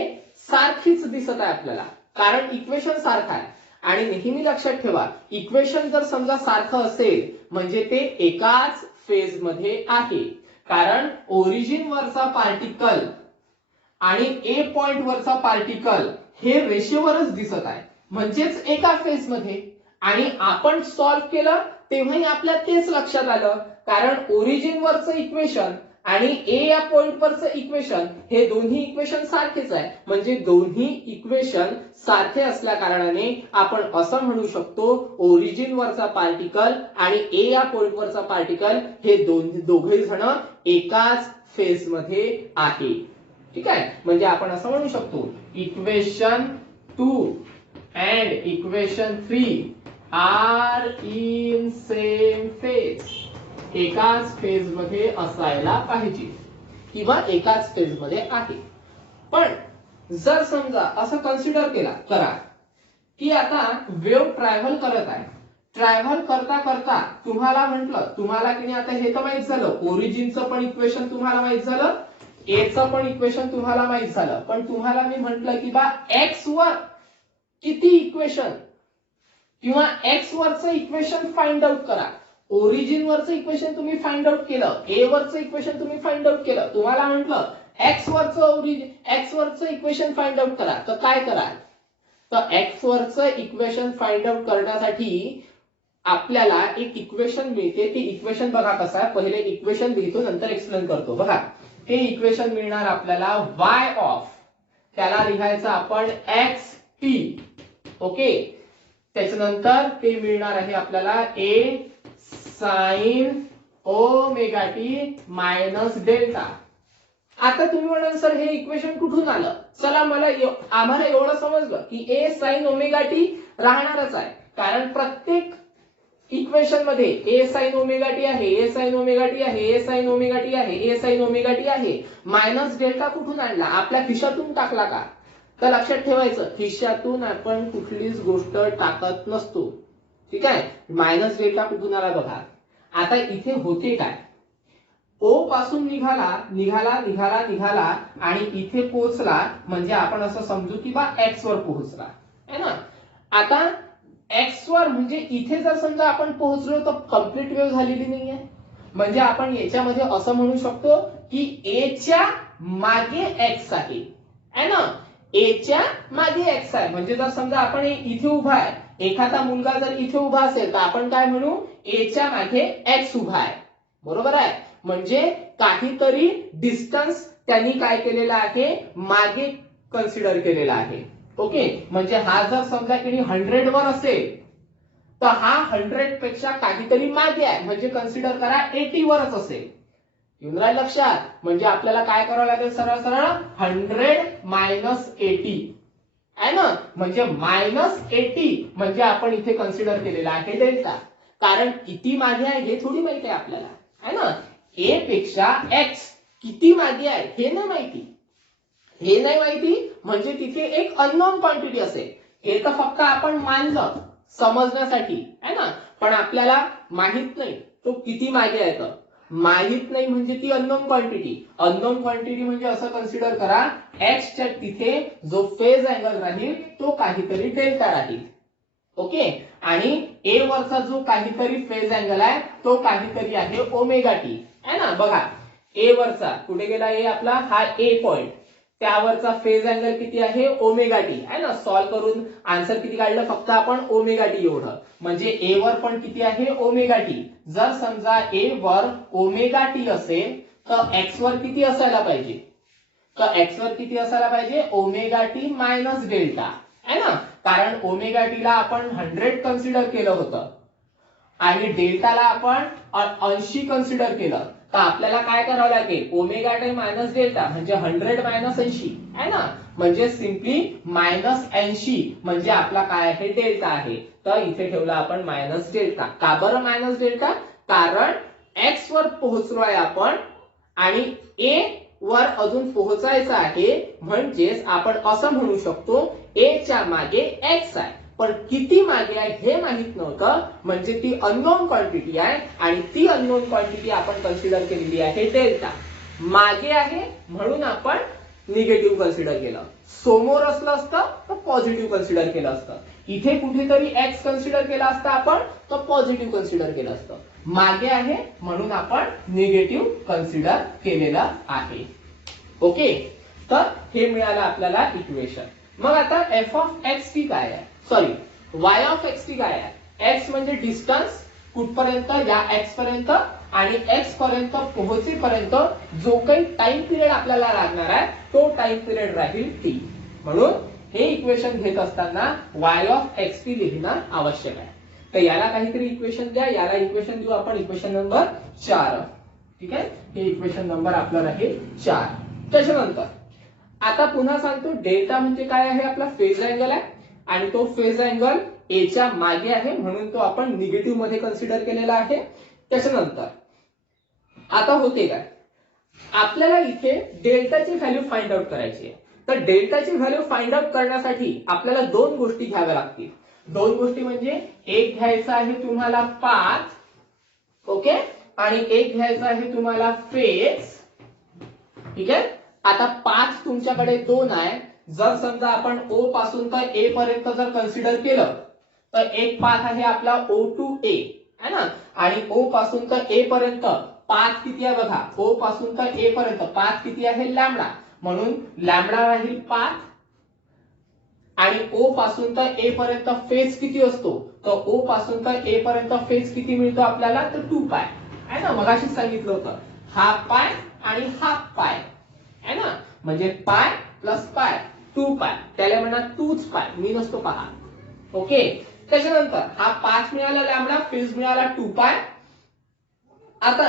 सारखीच दिसत आहे आपल्याला, कारण इक्वेशन सारखं आहे. आणि नेहमी लक्षात ठेवा, इक्वेशन जर समजा सारखं असेल म्हणजे ते एकाच फेज मध्ये आहे. कारण ओरिजिन वरचा पार्टिकल आणि ए पॉइंट वरचा पार्टिकल हे रेषेवरच दिसत आहे, म्हणजेच एका फेज मध्ये. आणि आपण सॉल्व्ह केलं तेव्हाही आपल्या तेच लक्षात आलं, कारण ओरिजिन वरचं इक्वेशन आणि ए या पॉइंट वरचं इक्वेशन हे दोन्ही इक्वेशन सारखेच आहे. म्हणजे दोन्ही इक्वेशन सारखे असल्या कारणाने आपण असं म्हणू शकतो, ओरिजिन वरचा पार्टिकल आणि ए या पॉइंट वरचा पार्टिकल हे दोघे जण एकाच फेज मध्ये आहे. ठीक आहे. म्हणजे आपण असं म्हणू शकतो, equation 2 and equation 3 are in same phase, एकाच फेज मध्ये असायला पाहिजे किंवा एकाच फेज मध्ये आहे. पण जर समजा असं कन्सिडर करा की आता वेव्ह ट्रॅव्हल करत आहे, ट्रॅव्हल करता करता तुम्हाला म्हटलं, तुम्हाला की नाही आता हे तर माहित झालं, ओरिजिनचं पण इक्वेशन तुम्हाला माहित झालं, एचं पण इक्वेशन तुम्हाला माहित झालं. पण तुम्हाला मी म्हटलं की बा एक्स वर किती इक्वेशन किंवा एक्स वरचं इक्वेशन फाइंड आउट करा. ओरिजिन वरचं इक्वेशन तुम्ही फाइंड आउट केलं, ए वरचं इक्वेशन तुम्ही फाइंड आउट केलं, तुम्हाला म्हटलं एक्स वरचं इक्वेशन फाइंड आउट करा. तर काय करा, तर एक्स वरचं इक्वेशन फाइंड आउट करण्यासाठी आपल्याला एक इक्वेशन मिळते. ते इक्वेशन बघा कसं आहे, पहिले इक्वेशन लिहितो नंतर एक्सप्लेन करतो. बघा हे इक्वेशन मिळणार आपल्याला y ऑफ, त्याला लिहायचं आपण एक्स टी. ओके, त्याच्यानंतर ते मिळणार आहे आपल्याला A sine omega T minus delta. आता तुम्ही म्हणाल सर हे इक्वेशन कुठून आलं? चला आम्हाला एवढं समजलं की ए साइन ओमेगा टी राहणारच आहे, कारण प्रत्येक इक्वेशन मध्ये ए साइन ओमेगा टी आहे, ए साइन ओमेगा टी आहे, ए साइन ओमेगा टी आहे, ए साइन ओमेगा टी आहे. मायनस डेल्टा कुठून आणला? आपल्या खिशातून टाकला का? तर लक्षात ठेवायचं, खिशातून आपण कुठलीच गोष्ट टाकत नसतो. ठीक आहे. मायनस डेल्टा कुठून आला बघा. आता इथे होते काय, ओ पासून निघाला आणि इथे पोहोचला, म्हणजे आपण असं समजू की बा एक्स वर पोहोचला है ना. आता एक्स वर म्हणजे इथे जर समजा आपण पोहोचलो तर कम्प्लीट वेव्ह झालेली नाहीये. म्हणजे आपण याच्यामध्ये असं म्हणू शकतो की ए च्या मागे एक्स आहे है ना. ए च्या मागे एक्स आहे. म्हणजे जर समजा आपण इथे उभा आहे, एखादा मुलगा जर इथे उभा असेल तर आपण काय म्हणू, ए च्या मागे एक्स उभा आहे. बरोबर आहे. म्हणजे काहीतरी डिस्टन्स त्यांनी काय केलेला आहे, मागे कन्सिडर केलेला आहे. ओके. म्हणजे हा जर समजा की 100 वर असेल तर हा 100 पेक्षा काहीतरी मागे आहे, म्हणजे कन्सिडर करा 80 वरच असेल. येऊन राहील लक्षात. म्हणजे आपल्याला काय करावं लागेल, सरळ सरळ 100 मायनस 80 आहे ना. म्हणजे मायनस 80 म्हणजे आपण इथे कन्सिडर केलेला आहे डेल्टा. कारण किती मागे आहे हे थोडी माहिती आहे आपल्याला है ना. ए पेक्षा एक्स किती मागे आहे हे नाही माहिती, म्हणजे तिथे एक अननोन क्वांटिटी असेल. हे तर फक्त आपण मानलं समजण्यासाठी है ना, पण आपल्याला माहित नाही तो किती मागे आहे. तर माहित नाही म्हणजे ती अननोन क्वांटिटी म्हणजे असं कन्सिडर करा, एक्स च्या तिथे जो फेज अँगल राहील तो काहीतरी डेल्टा राहील. ओके. आणि ए वरचा जो काहीतरी फेज अँगल आहे तो काहीतरी आहे ओमेगा टी है ना. बघा ए वरचा कुठे गेला, ए आपला हा ए पॉइंट, त्यावरचा फेज अँगल किती आहे, ओमेगा टी है ना. सॉल्व करून आन्सर किती काढलं, फक्त आपण ओमेगा टी एवढं. म्हणजे ए वर पण किती आहे, ओमेगा टी. जर समजा ए वर ओमेगा टी असेल तर एक्स वर किती असायला पाहिजे, ओमेगा टी मायनस डेल्टा है ना. कारण ओमेगा टी ला आपण 100 कन्सिडर केलं होतं आणि डेल्टाला आपण 80 कन्सिडर केलं. तर आपल्याला काय करावं लागेल, ओमेगा टी मायनस डेल्टा म्हणजे 100 मायनस 80 है ना. म्हणजे सिम्पली मायनस 80 म्हणजे आपला काय आहे, डेल्टा आहे. तर इथे ठेवला आपण मायनस डेल्टा. का बरं मायनस डेल्टा? कारण एक्स वर पोहोचलोय आपण आणि ए वर अजून पोहोचायचं आहे, म्हणजेच आपण असं म्हणू शकतो ए च्या मागे एक्स आहे, पण किती मागे आहे हे माहित नव्हतं. म्हणजे ती अननोन क्वांटिटी आहे आणि ती अननोन क्वांटिटी आपण कन्सिडर केलेली आहे डेल्टा. मागे आहे म्हणून आपण निगेटिव्ह कन्सिडर केलं, समोर असलं असतं तर पॉझिटिव्ह कन्सिडर केलं असतं. इथे कुठेतरी एक्स कन्सिडर केला असता आपण तर पॉझिटिव्ह कन्सिडर केलं असतं. मागे आहे म्हणून आपण निगेटिव्ह कन्सिडर केलेलं आहे. ओके. तर हे मिळालं आपल्याला इक्वेशन. मग आता एफ ऑफ एक्स टी काय आहे, sorry Y of X T काय आहे. एक्स म्हणजे डिस्टन्स कुठपर्यंत, या एक्स पर्यंत, आणि एक्स पर्यंत पोहोचेपर्यंत जो काही टाइम पिरियड आपल्याला लागणार आहे तो टाइम पिरियड राहील टी. म्हणून हे इक्वेशन घेत असताना वाय ऑफ एक्स टी लिहिणं आवश्यक आहे. तर याला काहीतरी इक्वेशन द्या, याला इक्वेशन देऊ आपण इक्वेशन नंबर 4. ठीक आहे. हे इक्वेशन नंबर आपला राहील 4. त्याच्यानंतर आता पुन्हा सांगतो, डेल्टा म्हणजे काय आहे, आपला फेज अँगल आहे आणि तो फेज अँगल ए च्या मागे आहे म्हणून तो आपण निगेटिव्ह मध्ये कन्सिडर केलेला आहे. त्याच्यानंतर आता होते काय, आपल्याला इथे डेल्टाची व्हॅल्यू फाइंड आउट करायची आहे. तर डेल्टाची व्हॅल्यू फाइंड आउट करण्यासाठी आपल्याला दोन गोष्टी घ्याव्या लागतील. दोन गोष्टी म्हणजे एक घ्यायचा आहे तुम्हाला पाथ, ओके, आणि एक घ्यायचा आहे तुम्हाला फेज. ठीक आहे. आता पाथ तुमच्याकडे दोन आहे. जर समजा आपण ओ पासून तर ए पर्यंत जर कन्सिडर केलं तर एक पाथ आहे आपला ओ टू ए है ना, आणि ओ पासून तर ए पर्यंत पाथ किती आहे बघा, ओ पासून तर ए पर्यंत पाथ किती आहे, लॅम्बडा. म्हणून लॅम्बडा राहील पाथ. आणि ओ पासून तर ए पर्यंत फेज किती असतो, तर ओ पासून तर ए पर्यंत फेज किती मिळतो आपल्याला, तर 2 पाय है ना. मगाशीच सांगितलं होतं, हाफ पाय आणि हाफ पाय है ना. म्हणजे पाय प्लस पाय 2 पाय, त्याला म्हणा 2च पाय, मी नसतो पहा. ओके. त्याच्यानंतर हा पाथ मिळाला लॅम्बडा, फेज मिळाला 2 पाय. आता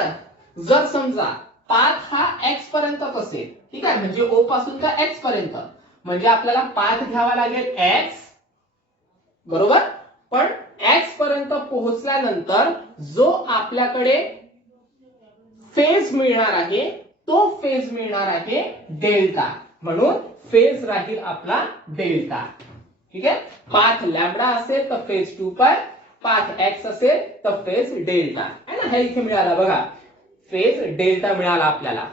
जर समजा पाथ हा x पर्यंतच असेल, ठीक आहे, म्हणजे O पासून तर x पर्यंत, म्हणजे आपल्याला पाथ घ्यावा लागेल x, बरोबर. पण x पर्यंत पोहोचल्यानंतर जो आपल्याकडे फेज मिळणार आहे तो फेज मिळणार आहे डेल्टा, म्हणून फेज राहील आपला डेल्टा. ठीक आहे. पाथ लॅम्बडा असेल तर फेज 2 पाय, पाथ एक्स असेल तर फेज डेल्टा आहे ना. हे इथे मिळाला बघा, फेज डेल्टा मिळाला आपल्याला,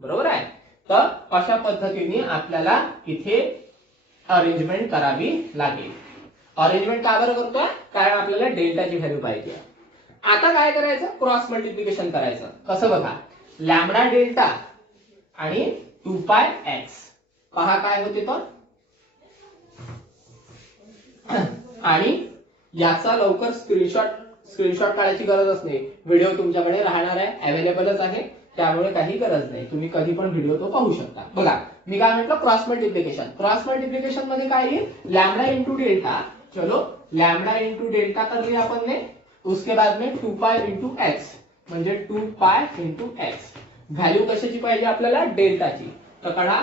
बरोबर आहे. तर अशा पद्धतीने आपल्याला इथे अरेंजमेंट करावी लागेल. अरेंजमेंट का बरं करतोय, कारण आपल्याला डेल्टाची व्हॅल्यू पाहिजे. आता काय करायचं, क्रॉस मल्टिप्लिकेशन करायचं. कसं बघा, लॅम्बडा डेल्टा आणि 2 पाय एक्स, पहा काय होते तर, आणि याचा लवकर स्क्रीनशॉट काढायची गरजच नाही, व्हिडिओ तुमच्याकडे राहणार आहे, अवेलेबलच आहे, त्यामुळे काही गरज नाही, तुम्ही कधी पण व्हिडिओ तो पाहू शकता. बघा मी काय म्हटलं, क्रॉस मल्टिप्लिकेशन. क्रॉस मल्टिप्लिकेशन मध्ये काय येईल, लैम्बडा इंटू डेल्टा. चलो लैम्बडा इंटू डेल्टा कर लिया अपन ने, उसके बाद में 2 पाय इंटू एक्स, म्हणजे 2 पाय इंटू एक्स. व्हॅल्यू कशाची पाहिजे आपल्याला, डेल्टाची. तर काढा,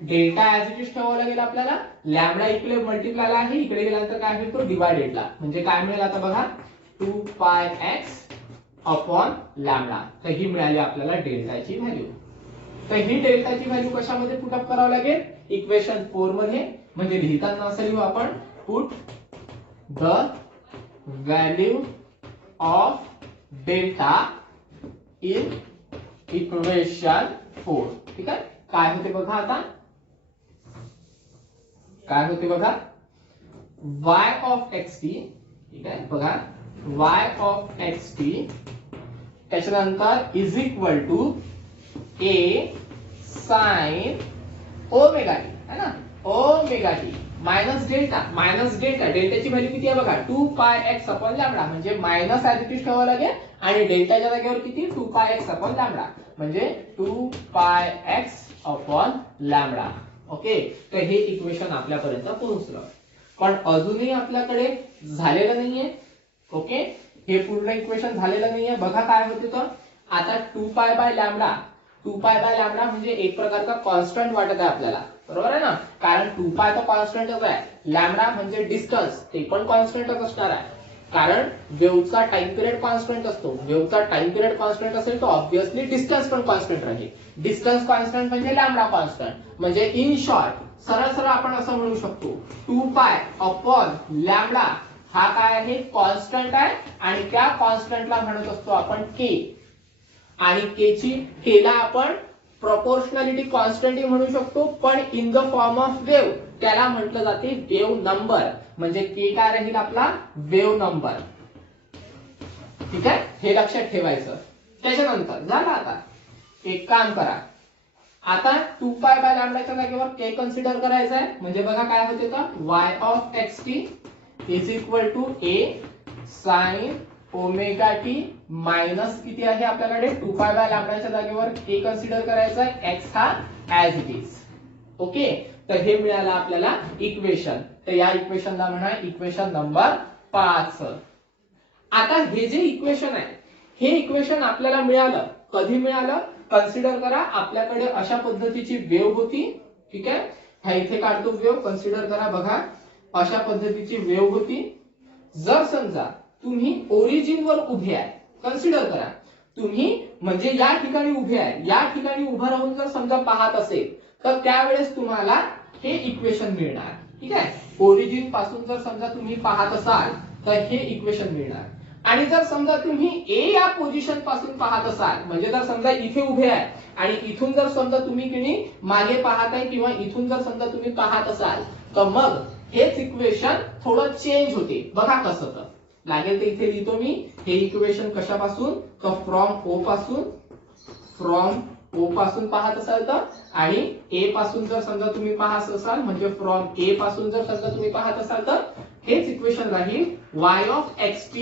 डेल्टा ऍज इट इज ठेवावं लागेल आपल्याला. लॅम्बडा इकडे मल्टिप्लाय आहे, इकडे गेल्यानंतर काय होईल तो डिवायडेडला, म्हणजे काय मिळेल आता बघा, 2 पाय एक्स अपॉन लॅम्बडा. तर ही मिळाली आपल्याला डेल्टाची व्हॅल्यू. तर ही डेल्टाची व्हॅल्यू कशामध्ये पुटअप करावं लागेल, इक्वेशन 4 मध्ये. म्हणजे लिहिताना असं लिहू आपण, put the value of delta in equation 4. ठीक आहे. काय होते बघा आता, काय होते बघा, y ऑफ xt, ठीक आहे बघा, y ऑफ xt त्याच्यानंतर is equal to a sine omega T, है ना, omega T minus delta. Minus delta, डेल्टाची व्हॅल्यू किती आहे बघा, 2 पाय एक्स अपॉन लॅम्बडा, म्हणजे मायनस ऍज इट इज ठेवावं लागेल, आणि डेल्टाच्या जागेवर किती, 2 पाय एक्स अपॉन लॅम्बडा, म्हणजे 2 pi x upon lambda. Okay. तर हे इक्वेशन आपल्यापर्यंत पोहोचलं, पण अजूनही आपल्याकडे झालेलं नाहीये. ओके, हे पूर्ण इक्वेशन झालेलं नाहीये. बघा काय होते तर, आता 2 pi bye lambda, 2 pi bye lambda म्हणजे एक प्रकारचा कॉन्स्टंट वाटत आहे आपल्याला, बरोबर आहे ना, कारण 2 पाय तर कॉन्स्टंटच आहे, लॅम्बडा म्हणजे डिस्टन्स ते पण कॉन्स्टंटच असणार आहे, कारण वेव्हचा टाइम पिरियड कॉन्स्टंट असतो. वेव्हचा टाइम पिरियड कॉन्स्टंट असेल तर ऑब्व्हियसली डिस्टन्स पण कॉन्स्टंट राहील. डिस्टन्स कॉन्स्टंट म्हणजे लॅम्बडा कॉन्स्टंट. म्हणजे इन शॉर्ट सरळ सरळ आपण असं म्हणू शकतो, 2 पाय अपॉन लॅम्बडा हा काय आहे, कॉन्स्टंट आहे, आणि त्या कॉन्स्टंटला म्हणत असतो आपण के. आणि केला आपण प्रोपोर्शनॅलिटी कॉन्स्टंट म्हणू शकतो, पण in the form of wave त्याला म्हटलं जाते वेव्ह नंबर. म्हणजे के काय राहील आपला, वेव्ह नंबर. ठीक आहे, हे लक्षात ठेवायचं. त्याच्यानंतर झालं, आता एक काम करा, आता 2 पाय बाय लॅम्बडाच्या जागेवर के कन्सिडर करायचं आहे. म्हणजे बघा काय होते तर, y of xt is equal to a sine omega T minus किती आहे आपल्याकडे, 2 पाय बाय लॅम्बडाच्या जागेवर के कन्सिडर करायचा आहे, x हा ऍज इट इज. ओके. तर हे मिळालं आपल्याला इक्वेशन. तर या इक्वेशनला म्हणा इक्वेशन नंबर 5. आता हे जे इक्वेशन आहे, हे इक्वेशन आपल्याला मिळालं, कधी मिळालं, कन्सिडर करा आपल्याकडे अशा पद्धतीची वेव्ह होती. ठीक आहे, हा इथे काढतो वेव्ह, कन्सिडर करा. बघा अशा पद्धतीची वेव्ह होती. जर समजा तुम्ही ओरिजिन वर उभे आहे, कन्सिडर करा तुम्ही, म्हणजे या ठिकाणी उभे आहे, या ठिकाणी उभं राहून जर समजा पाहत असेल तर त्यावेळेस तुम्हाला हे इक्वेशन मिळणार. ठीक आहे, ओरिजिन पासून जर समजा तुम्ही पाहत असाल तर हे इक्वेशन मिळणार. आणि जर समजा तुम्ही ए या पोझिशन पासून पाहत असाल, म्हणजे जर समजा इथे उभे आहे आणि इथून जर समजा तुम्ही किणी मागे पाहत आहे, किंवा इथून जर समजा तुम्ही पाहत असाल, तर मग हेच इक्वेशन थोडं चेंज होते. बघा कसं तर लागेल, तर इथे लिहितो मी हे इक्वेशन कशापासून, तर फ्रॉम ओ पासून, फ्रॉम ओ पासून पाहत असाल तर, आणि ए पासून जर समजा तुम्ही पाहत असाल, म्हणजे फ्रॉम ए पासून जर समजा तुम्ही पाहत असाल तर हेच इक्वेशन राहील, y of xt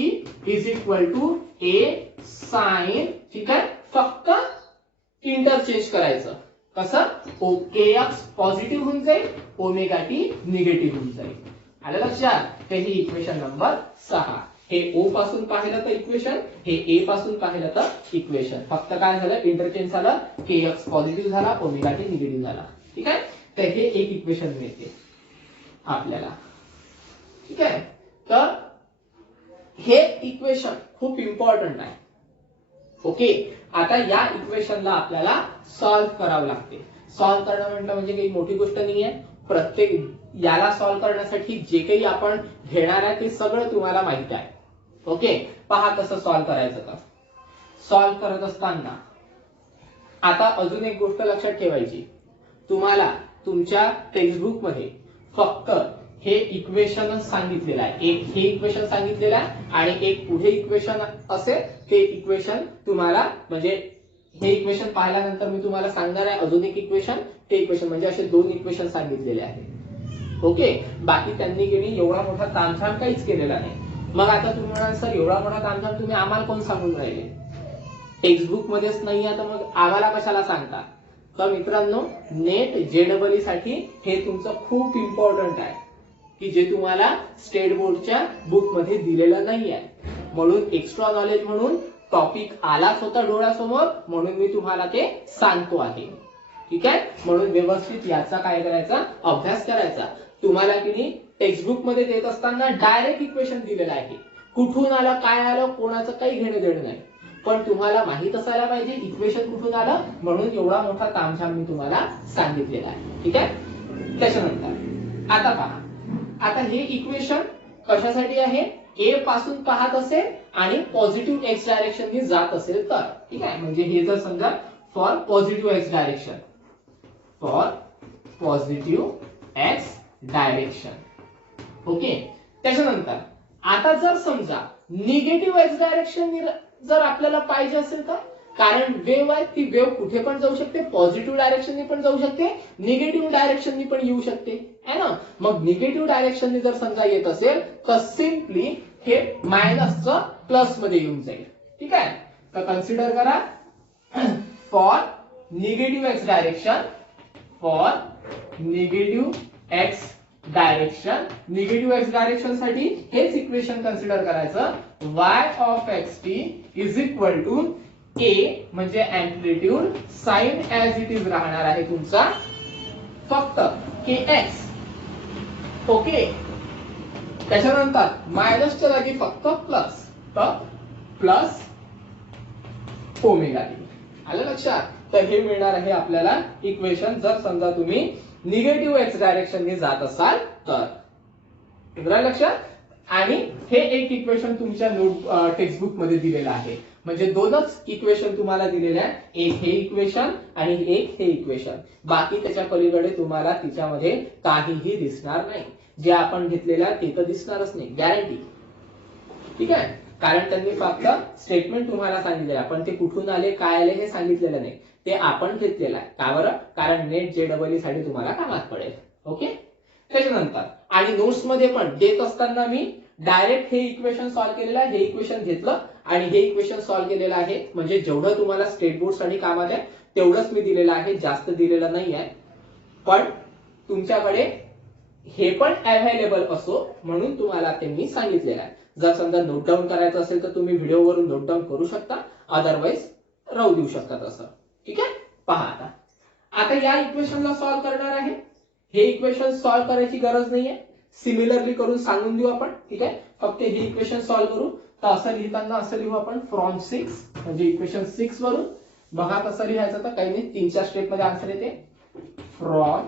is equal to a sine. ठीक आहे, फक्त इंटरचेंज करायचं. कसं, kx पॉझिटिव्ह होऊन जाईल, ओमेगा टी निगेटिव्ह होऊन जाईल. आलं लक्षात. तर ही इक्वेशन नंबर 6. हे O पासून पाहिलं तर इक्वेशन, हे A पासून पाहिलं तर इक्वेशन. फक्त काय झालं, इंटरचेंज झालं, kx पॉझिटिव्ह झाला, ओमेगा टी निगेटिव्ह झाला. ठीक आहे, तर हे एक इक्वेशन मिळते आपल्याला. ठीक आहे, तर हे इक्वेशन खूप इम्पॉर्टंट आहे. ओके, आता या इक्वेशनला आपल्याला सॉल्व्ह करावं लागते. सॉल्व्ह करणं म्हटलं म्हणजे काही मोठी गोष्ट नाहीये. प्रत्येक याला सॉल्व्ह करण्यासाठी जे काही आपण घेणार आहे ते सगळं तुम्हाला माहिती आहे. ओके, पहा कसं सॉल्व्ह करायचं. तर सॉल्व्ह करत असताना आता अजून एक गोष्ट लक्षात ठेवायची, तुम्हाला तुमच्या टेक्स्टबुक मध्ये फक्त हे इक्वेशन सांगितलेलं आहे. एक हे इक्वेशन सांगितलेलं आहे आणि एक पुढे इक्वेशन असेल, ते इक्वेशन तुम्हाला म्हणजे हे इक्वेशन पाहिल्यानंतर मी तुम्हाला सांगणार आहे अजून एक इक्वेशन, ते इक्वेशन म्हणजे असे दोन इक्वेशन सांगितलेले आहेत. ओके, बाकी त्यांनी गेली एवढा मोठा तामझाम काहीच केलेला नाही. मग आता तुम्ही म्हणाल सर एवढा मोठा तामझाम तुम्ही आम्हाला कोण सांगून राहिले, टेक्स्टबुक मध्येच नाही आहे तर मग आम्हाला कशाला सांगता. तर मित्रांनो, नेट JEE साठी हे तुमचं खूप इम्पॉर्टंट आहे की जे तुम्हाला स्टेट बोर्डच्या बुक मध्ये दिलेलं नाही आहे. म्हणून एक्स्ट्रा नॉलेज म्हणून टॉपिक आलाच होता डोळ्यासमोर, म्हणून मी तुम्हाला ते सांगतो आहे. ठीक आहे, म्हणून व्यवस्थित याचा काय करायचा, अभ्यास करायचा. तुम्हाला की टेक्स्टबुक मध्ये देत असताना डायरेक्ट इक्वेशन दिलेलं आहे, कुठून आलं काय आलं कोणाचं काही घेणं देणं नाही, पण तुम्हाला माहित असायला पाहिजे इक्वेशन कुठून आलं, म्हणून एवढा मोठा तामझाम मी तुम्हाला सांगितलेला आहे. ठीक आहे, त्याच्यानंतर आता पहा, आता हे इक्वेशन कशासाठी आहे, ए पासून पाहत असेल आणि पॉझिटिव्ह एक्स डायरेक्शननी जात असेल तर. ठीक आहे, म्हणजे हे जर समजा for positive x direction, for positive x direction. Okay, त्याच्यानंतर आता जर समजा निगेटिव्ह एक्स डायरेक्शन जर आपल्याला पाहिजे असेल तर, कारण वेव्ह आहे ती वेव्ह कुठे पण जाऊ शकते, पॉझिटिव्ह डायरेक्शननी पण जाऊ शकते, निगेटिव्ह डायरेक्शननी पण येऊ शकते है ना. मग निगेटिव्ह डायरेक्शननी जर समजा येत असेल तर सिम्पली हे मायनसचं प्लस मध्ये येऊन जाईल. ठीक आहे, तर कन्सिडर करा for negative X direction, for negative X direction, negative X direction साठी हेच इक्वेशन कन्सिडर करायचं, y of xt is equal to a म्हणजे amplitude, sine as it is राहणार आहे तुमचा फक्त kx. ओके, त्याच्यानंतर मायनसच्या जागी फक्त प्लस, तर प्लस ओमेगा टी. आलं लक्षात. तर हे मिळणार आहे आपल्याला इक्वेशन जर समजा तुम्ही निगेटिव्ह एक्स डायरेक्शनने जात असाल तर. लक्षात. आणि हे एक इक्वेशन तुमच्या टेक्स्टबुक मध्ये दिलेलं आहे, म्हणजे दोनच इक्वेशन तुम्हाला दिलेले आहे, एक हे इक्वेशन आणि एक हे इक्वेशन. बाकी त्याच्या पलीकडे तुम्हाला तिच्यामध्ये काहीही दिसणार नाही. जे आपण घेतलेलं आहे ते तर दिसणारच नाही, गॅरंटी. ठीक आहे, कारण त्यांनी फक्त स्टेटमेंट तुम्हाला सांगितलेलं आहे, पण ते कुठून आले काय आले हे सांगितलेलं नाही, ते आपण घेतलेलं आहे. का बरं, कारण नेट JEE साठी तुम्हाला कामात पडेल. ओके, त्याच्यानंतर आणि नोट्स मध्ये पण देत असताना मी डायरेक्ट हे इक्वेशन सॉल्व्ह केलेलं आहे, हे इक्वेशन घेतलं आणि हे इक्वेशन सॉल्व्ह केलेलं आहे, म्हणजे जेवढं तुम्हाला स्टेट बोर्ड साठी कामात आहे तेवढंच मी दिलेलं आहे, जास्त दिलेलं नाही आहे. पण तुमच्याकडे हे पण अवेलेबल असो म्हणून तुम्हाला ते मी सांगितलेलं आहे. जर समजा नोट डाऊन करायचं असेल तर तुम्ही व्हिडिओवरून नोट डाऊन करू शकता, अदरवाइज राहू देऊ शकता तसं. ठीक आहे, पहा आता या इक्वेशनला सॉल्व्ह करणार आहे. हे इक्वेशन सॉल्व्ह करायची गरज नाहीये, सिमिलरली करून सांगून देऊ आपण. ठीक आहे, फक्त हे इक्वेशन सॉल्व्ह करू. तर असं लिहिताना असं लिहू आपण, फ्रॉम 6 म्हणजे इक्वेशन 6 वरून. बघा कसं लिहायचं, तर काही नाही, 3-4 स्टेप मध्ये आन्सर येते. फ्रॉम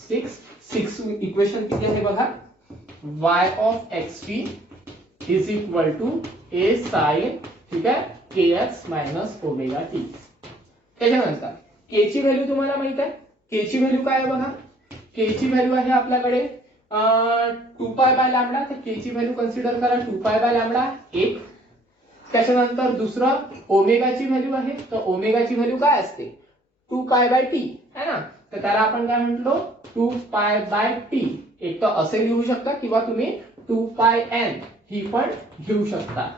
6 इक्वेशन किती आहे बघा, y of xt is equal to a sine, ठीक आहे, kx मायनस ओमेगा टी. त्याच्यानंतर k ची व्हॅल्यू तुम्हाला माहित आहे, k ची व्हॅल्यू काय आहे बघा, k ची व्हॅल्यू आहे आपल्याकडे 2 पाय बाय लॅम्बडा. तर k ची व्हॅल्यू कन्सिडर करा 2 पाय बाय लॅम्बडा 1. त्याच्यानंतर दुसरं ओमेगाची व्हॅल्यू आहे, तर ओमेगाची व्हॅल्यू काय असते 2 पाय बाय टी है ना. तर त्याला आपण काय म्हटलो 2 पाय बाय टी. एक तर असे लिहू शकता किंवा तुम्ही 2 पाय एन ही पण घेऊ शकता.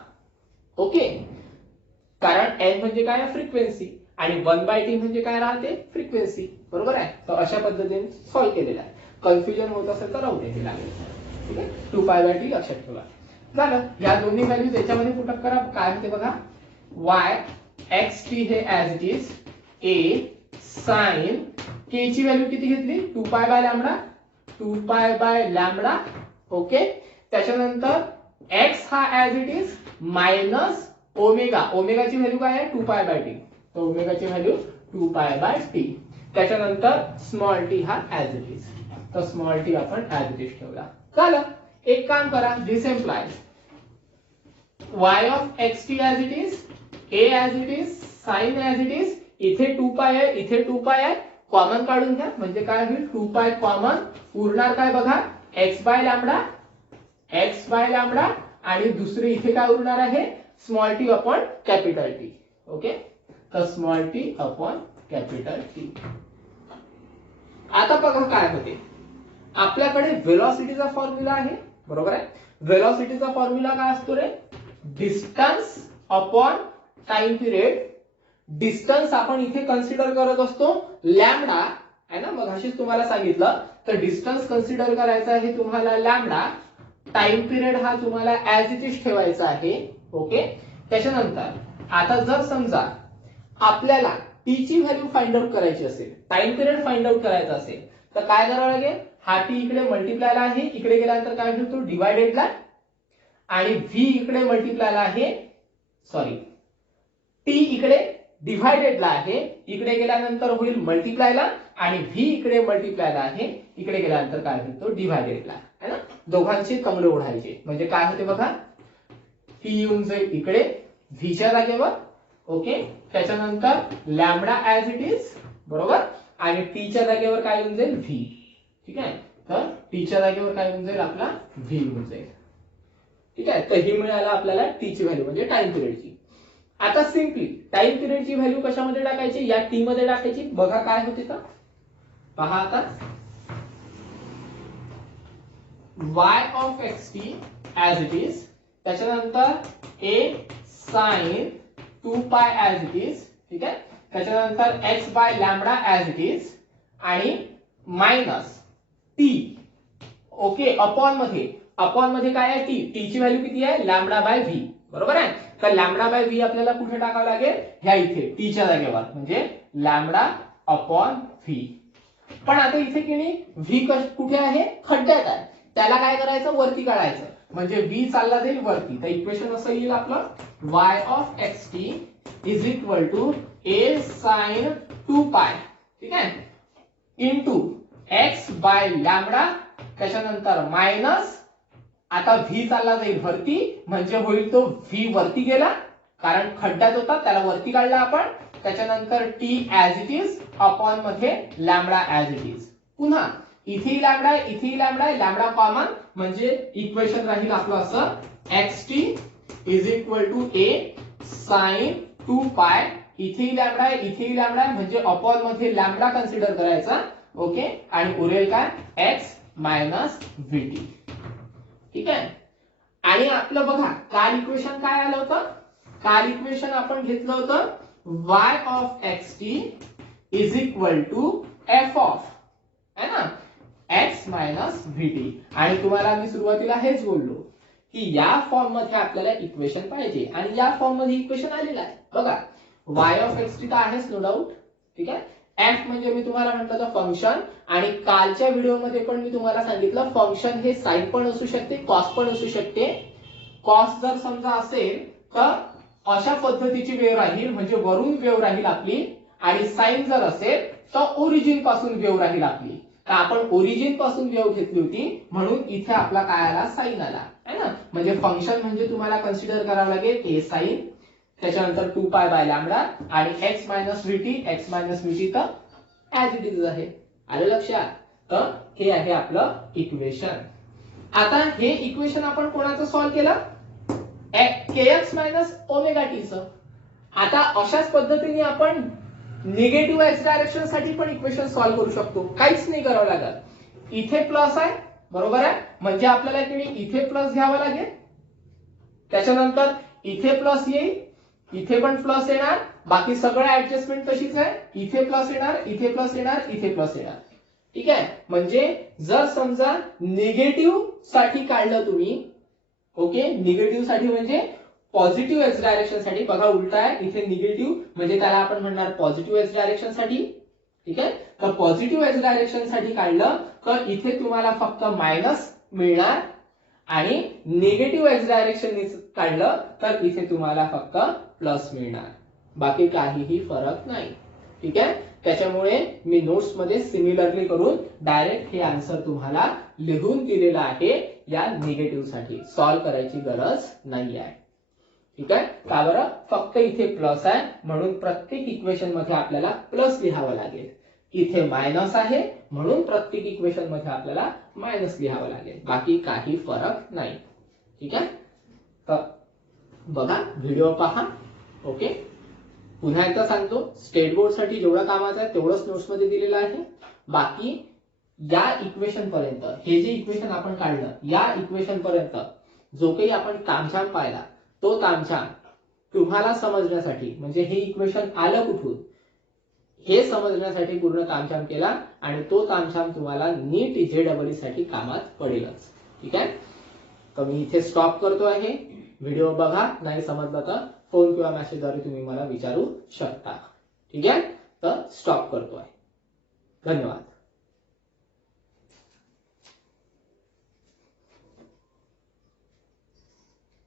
ओके, कारण n म्हणजे काय फ्रिक्वेन्सी आणि 1/t म्हणजे काय राहते फ्रिक्वेन्सी, बरोबर आहे. तर अशा पद्धतीने सॉल्व्ह केलेला आहे. कन्फ्युजन होत असेल तर राहू दे लागेल. ठीक आहे, 2 पाय बाय टी लक्षात ठेवा. झालं. या दोन्ही व्हॅल्यूज याच्यामध्ये पुटअप करा. काय होते बघा, y एक्स टी हे as it is A sine K ची व्हॅल्यू किती घेतली 2 pi by lambda 2 pi by lambda. Okay. त्याच्यानंतर x हा as it is minus omega. ओमेगाची व्हॅल्यू काय आहे 2 पाय बाय टी. तर ओमेगाची व्हॅल्यू 2 पाय बाय टी. त्याच्यानंतर स्मॉल टी हा ऍज इट इज. तर स्मॉल टी आपण ऍज इट इज ठेवला. झालं. एक काम करा, this implies y of X T as it is a as it is sign as it is. इथे 2 पाय आहे, इथे 2 पाय आहे, कॉमन काढून घ्या. म्हणजे काय होईल 2 पाय कॉमन, उरणार काय बघा x बाय लॅमडा आणि दुसरी इथे काय उरणार आहे small T upon capital T. Okay. तर small T upon capital T. आता बघा काय होते, आपल्याकडे व्हेलॉसिटीचा फॉर्म्युला आहे, बरोबर आहे. व्हेलॉसिटीचा फॉर्म्युला काय असतो रे, distance upon time period. Distance आपण इथे कन्सिडर करत असतो लॅमडा आहे ना, मग अशीच तुम्हाला सांगितलं. तर डिस्टन्स कन्सिडर करायचा आहे तुम्हाला लॅमडा. टाइम पिरियड हा तुम्हाला ऍज इट इज ठेवायचा आहे. ओके. त्याच्यानंतर आता जर समजा आपल्याला टी ची व्हॅल्यू फाइंड आउट करायची असेल, टाइम पिरियड फाइंड आउट करायचा असेल, तर काय करावं लागेल, हा टी इकडे मल्टिप्लायला आहे, इकडे गेल्यानंतर काय होईल तो डिवायडेडला, आणि व्ही इकडे मल्टिप्लायला आहे, सॉरी टी इकडे डिवायडेडला आहे, इकडे गेल्यानंतर होईल मल्टिप्लायला, आणि व्ही इकडे मल्टिप्लायला आहे, इकडे गेल्यानंतर काय होईल तो डिवायडेडला आहे ना. दोघांचे कमरे ओढायचे म्हणजे काय होते बघा, टी येऊन जाईल इकडे व्हीच्या जागेवर. ओके. त्याच्यानंतर लॅमडा ऍज इट इज, बरोबर, आणि टीच्या जागेवर काय येऊन जाईल व्ही. ठीक आहे. तर टीच्या जागेवर काय येऊन जाईल आपला व्ही येऊन जाईल. ठीक आहे. तर ही मिळाला आपल्याला टीची व्हॅल्यू म्हणजे टाइम पिरियडची. आता सिम्पली टाइम पिरियडची व्हॅल्यू कशामध्ये टाकायची, या टी मध्ये टाकायची. बघा काय होते तर पहा आता, y of X T as it is, त्याच्यानंतर a sine 2 pi as it is. ठीक आहे. त्याच्यानंतर x by lambda as it is, आणि मायनस टी. ओके. अपॉन मध्ये काय आहे टी. टी ची व्हॅल्यू किती आहे लॅमडा बाय व्ही, बरोबर आहे. तर लॅमडा बाय व्ही आपल्याला कुठे टाकावं लागेल, ह्या इथे टीच्या जागेवर, म्हणजे लॅमडा अपॉन व्ही. पण आता इथे की नाही व्ही कुठे आहे खड्ड्यात आहे, त्याला काय करायचं वरती काढायचं, म्हणजे व्ही चालला जाईल वरती. तर इक्वेशन असं येईल आपलं, y of X T is equal to a sine 2 pi, ठीक आहे, इंटू x बाय लॅमडा, त्याच्यानंतर मायनस, आता व्ही चालला जाईल वरती, म्हणजे होईल तो व्ही वरती गेला, कारण खड्ड्यात होता त्याला वरती काढला आपण. त्याच्यानंतर T as it is upon मध्ये लॅमडा ऍज इट इज. पुन्हा इथे लॅमडा इथे लॅमडा कॉमन, म्हणजे इक्वेशन राहील आपलं असं, X T is equal to A sine 2 pi, इथे लॅमडा म्हणजे अपॉन मध्ये लॅमडा कन्सिडर करायचा. ओके. आणि उरेल काय एक्स मायनस व्हीटी. ठीक आहे. आणि आपलं बघा काल इक्वेशन काय आलं होतं, काल इक्वेशन आपण घेतलं होतं y of X T is equal to F of है ना x मायनस व्हीटी. आणि तुम्हाला मी सुरुवातीला हेच बोललो की या फॉर्म मध्ये आपल्याला इक्वेशन पाहिजे, आणि या फॉर्म मध्ये इक्वेशन आलेलं आहे बघा. y ऑफ एक्स टी तर आहेच नो डाऊट. ठीक आहे. f म्हणजे मी तुम्हाला म्हटलं फंक्शन, आणि कालच्या व्हिडिओमध्ये पण मी तुम्हाला सांगितलं फंक्शन हे साइन पण असू शकते, कॉस पण असू शकते. कॉस जर समजा असेल तर अशा पद्धतीची वेव्ह राहील, म्हणजे वरून वेव्ह राहील आपली, आणि साइन जर असेल तर ओरिजिन पासून वेव्ह राहील आपली. तर आपण ओरिजिन पासून वेव्ह घेतली होती, म्हणून इथे आपला काय आला साइन आला है ना. म्हणजे फंक्शन म्हणजे तुम्हाला कन्सिडर करावं लागेल ए साइन, त्याच्यानंतर 2 पाय बाय लॅमडा, आणि x मायनस व्हीटी तर ऍज इट इज आहे. आलं लक्षात. तर हे आहे आपलं इक्वेशन. आता हे इक्वेशन आपण कोणाचं सॉल्व्ह केलं, kx मायनस ओमेगा टी चं. आता अशाच पद्धतीने आपण निगेटिव्ह एक्स डायरेक्शन साठी पण इक्वेशन सॉल्व्ह करू शकतो, काहीच नाही करावं लागत. इथे प्लस आहे, बरोबर आहे, म्हणजे आपल्याला इथे प्लस घ्यावं लागेल, त्याच्यानंतर इथे प्लस येईल, इथे पण प्लस येणार, बाकी सगळं ऍडजस्टमेंट तशीच आहे. इथे प्लस येणार, इथे प्लस येणार, इथे प्लस येणार. ठीक आहे. म्हणजे जर समजा निगेटिव्ह साठी काढलं तुम्ही, ओके, निगेटिव्ह साठी म्हणजे पॉझिटिव्ह एक्स डायरेक्शन साठी बघा उलटा आहे, इथे निगेटिव्ह म्हणजे त्याला आपण म्हणणार पॉझिटिव्ह एक्स डायरेक्शन साठी. ठीक आहे, तर पॉझिटिव्ह एक्स डायरेक्शन साठी काढलं तर इथे तुम्हाला फक्त मायनस मिळणार आणि निगेटिव्ह एक्स डायरेक्शन काढलं तर इथे तुम्हाला फक्त प्लस मिळणार, बाकी काहीही फरक नाही. ठीक आहे, त्याच्यामुळे मी नोट्स मध्ये सिमिलरली करून डायरेक्ट हे आन्सर तुम्हाला लिहून दिलेला आहे. या निगेटिव्ह साठी सॉल्व्ह करायची गरज नाही आहे. ठीक आहे, का बरं, फक्त इथे प्लस आहे म्हणून प्रत्येक इक्वेशन मध्ये आपल्याला प्लस लिहावं लागेल. इथे मायनस आहे म्हणून प्रत्येक इक्वेशन मध्ये आपल्याला मायनस लिहावं लागेल, बाकी काही फरक नाही. ठीक आहे, तर बघा व्हिडिओ पहा. ओके, पुन्हा एकदा सांगतो, स्टेट बोर्ड साठी जेवढं कामाचं आहे तेवढंच नोट्स मध्ये दिलेलं आहे. बाकी या इक्वेशन पर्यंत हे जे इक्वेशन आपण काढलं या इक्वेशन पर्यंत जो काही आपण तामझाम पाहिला तो तामझाम तुम्हाला समजण्यासाठी म्हणजे हे इक्वेशन आलं कुठून हे समजण्यासाठी पूर्ण तामझाम केला आणि तो तामझाम तुम्हाला नीट जेडब्ल्यू साठी कामात पडेलच. ठीक आहे, तर मी इथे स्टॉप करतो आहे. व्हिडिओ बघा, नाही समजलं तर फोन किंवा मेसेजद्वारे तुम्ही मला विचारू शकता. ठीक आहे, तर स्टॉप करतो आहे. धन्यवाद.